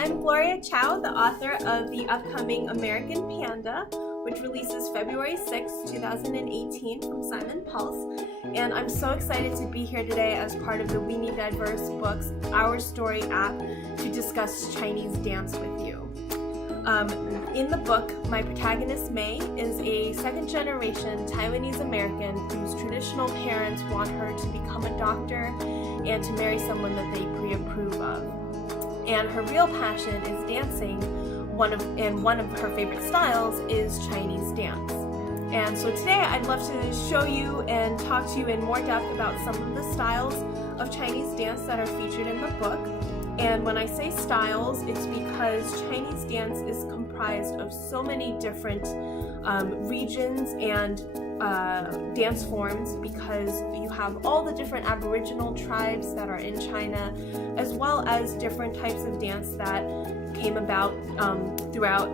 I'm Gloria Chao, the author of the upcoming American Panda, which releases February 6, 2018 from Simon Pulse. And I'm so excited to be here today as part of the We Need Diverse Books Our Story app to discuss Chinese dance with you. In the book, my protagonist Mei is a second-generation Taiwanese American whose traditional parents want her to become a doctor and to marry someone that they pre-approve of. And her real passion is dancing, one of her favorite styles is Chinese dance. And so today I'd love to show you and talk to you in more depth about some of the styles of Chinese dance that are featured in the book. And when I say styles, it's because Chinese dance is comprised of so many different regions and dance forms, because you have all the different Aboriginal tribes that are in China, as well as different types of dance that came about throughout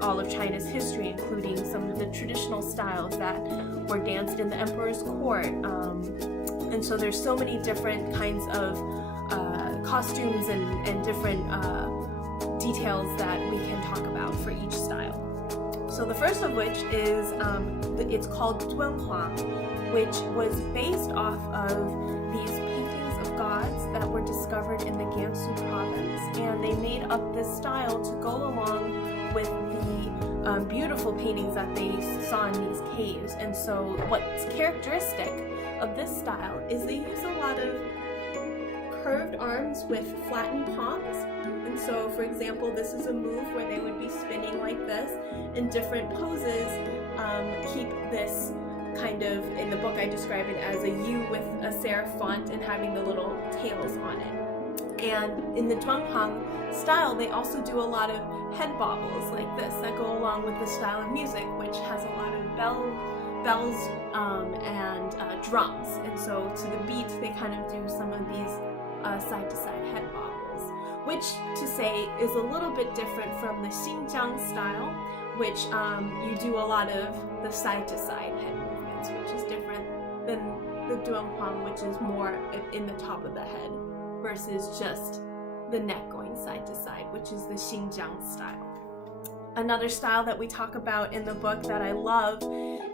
all of China's history, including some of the traditional styles that were danced in the emperor's court. And so there's so many different kinds of costumes and different details that we can talk about for each style. So the first of which is, it's called Dunhuang, which was based off of these paintings of gods that were discovered in the Gansu province, and they made up this style to go along with the beautiful paintings that they saw in these caves. And so what's characteristic of this style is they use a lot of curved arms with flattened palms. And so, for example, this is a move where they would be spinning like this, and different poses keep this kind of, in the book I describe it as a U with a serif font and having the little tails on it. And in the Dunhuang style, they also do a lot of head bobbles like this that go along with the style of music, which has a lot of bells and drums. And so to the beat, they kind of do some of these side-to-side head bobbles, which to say is a little bit different from the Xinjiang style, which you do a lot of the side-to-side head movements, which is different than the Dunhuang, which is more in the top of the head, versus just the neck going side-to-side, which is the Xinjiang style. Another style that we talk about in the book that I love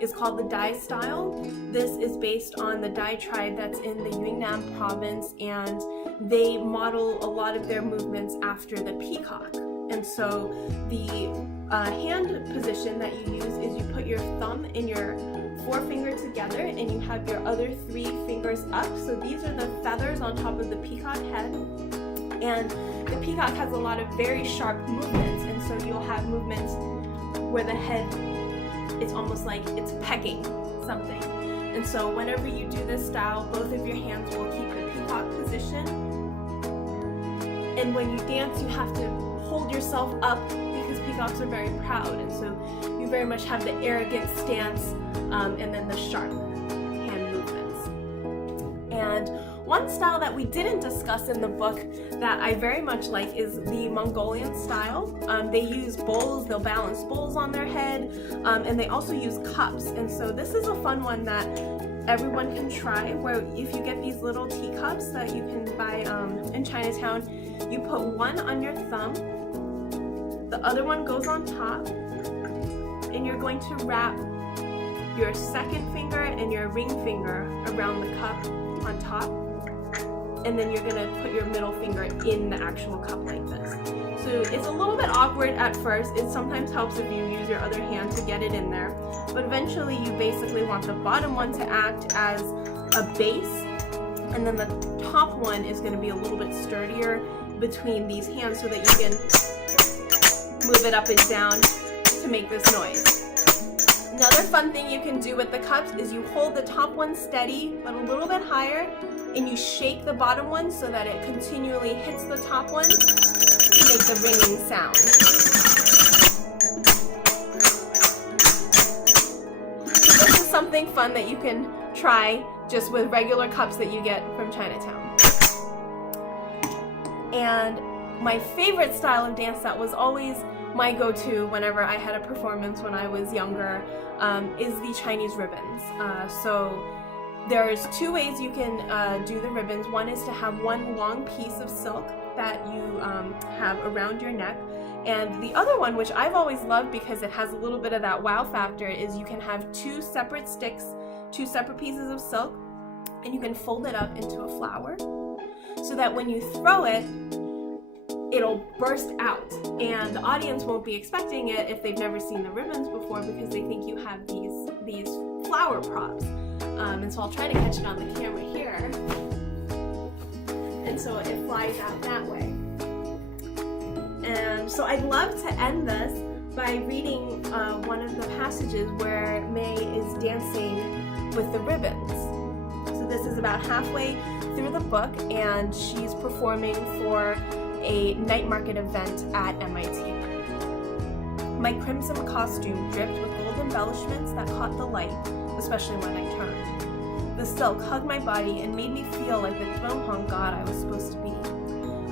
is called the Dai style. This is based on the Dai tribe that's in the Yunnan province, and they model a lot of their movements after the peacock. And so the hand position that you use is you put your thumb and your forefinger together, and you have your other three fingers up. So these are the feathers on top of the peacock head. And the peacock has a lot of very sharp movements, and so you'll have movements where the head, it's almost like it's pecking something. And so whenever you do this style, both of your hands will keep the peacock position. And when you dance, you have to hold yourself up because peacocks are very proud, and so you very much have the arrogant stance and then the sharp hand movements. And one style that we didn't discuss in the book that I very much like is the Mongolian style. They use bowls, they'll balance bowls on their head, and they also use cups. And so this is a fun one that everyone can try, where if you get these little teacups that you can buy in Chinatown, you put one on your thumb, the other one goes on top, and you're going to wrap your second finger and your ring finger around the cup on top, and then you're gonna put your middle finger in the actual cup like this. So it's a little bit awkward at first. It sometimes helps if you use your other hand to get it in there, but eventually you basically want the bottom one to act as a base, and then the top one is gonna be a little bit sturdier between these hands so that you can move it up and down to make this noise. Another fun thing you can do with the cups is you hold the top one steady but a little bit higher, and you shake the bottom one so that it continually hits the top one to make the ringing sound. So this is something fun that you can try just with regular cups that you get from Chinatown. And my favorite style of dance that was always my go-to whenever I had a performance when I was younger is the Chinese ribbons. So There's two ways you can do the ribbons. One is to have one long piece of silk that you have around your neck. And the other one, which I've always loved because it has a little bit of that wow factor, is you can have two separate sticks, two separate pieces of silk, and you can fold it up into a flower so that when you throw it, it'll burst out. And the audience won't be expecting it if they've never seen the ribbons before because they think you have these flower props. And so I'll try to catch it on the camera here. And so it flies out that way. And so I'd love to end this by reading one of the passages where May is dancing with the ribbons. So this is about halfway through the book, and she's performing for a night market event at MIT. My crimson costume dripped with gold embellishments that caught the light, especially when I turned. The silk hugged my body and made me feel like the throne hung god I was supposed to be.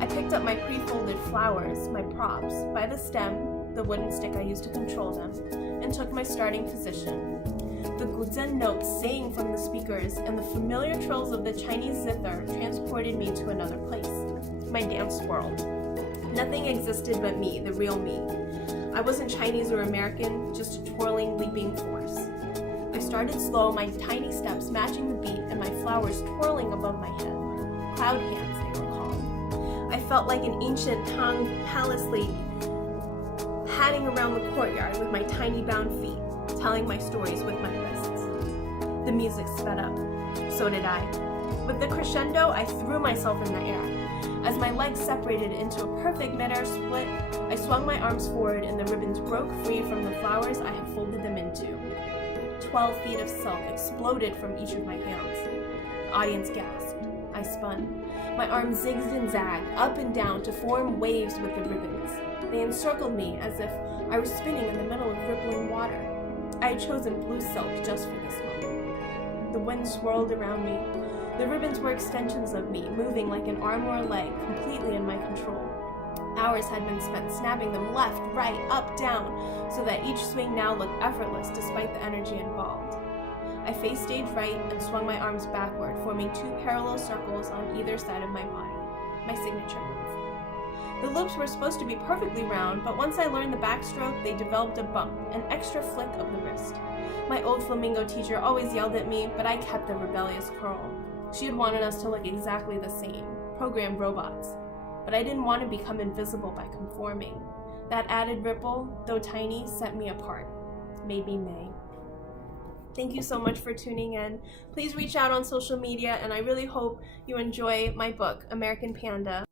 I picked up my pre-folded flowers, my props, by the stem, the wooden stick I used to control them, and took my starting position. The guzhen notes sang from the speakers, and the familiar trills of the Chinese zither transported me to another place, my dance world. Nothing existed but me, the real me. I wasn't Chinese or American, just a twirling, leaping force. I started slow, my tiny steps matching the beat, and my flowers twirling above my head. Cloud hands, they were called. I felt like an ancient Tang palace lady, padding around the courtyard with my tiny bound feet, telling my stories with my wrists. The music sped up. So did I. With the crescendo, I threw myself in the air. As my legs separated into a perfect mid-air split, I swung my arms forward and the ribbons broke free from the flowers I had folded them into. 12 feet of silk exploded from each of my hands. The audience gasped. I spun. My arms zigged and zagged, up and down to form waves with the ribbons. They encircled me as if I were spinning in the middle of rippling water. I had chosen blue silk just for this moment. The wind swirled around me. The ribbons were extensions of me, moving like an arm or a leg, completely in my control. Hours had been spent snapping them left, right, up, down, so that each swing now looked effortless despite the energy involved. I faced stage right and swung my arms backward, forming two parallel circles on either side of my body, my signature move. The loops were supposed to be perfectly round, but once I learned the backstroke, they developed a bump, an extra flick of the wrist. My old flamingo teacher always yelled at me, but I kept the rebellious curl. She had wanted us to look exactly the same, programmed robots. But I didn't want to become invisible by conforming. That added ripple, though tiny, set me apart, made me May. Thank you so much for tuning in. Please reach out on social media, and I really hope you enjoy my book, American Panda.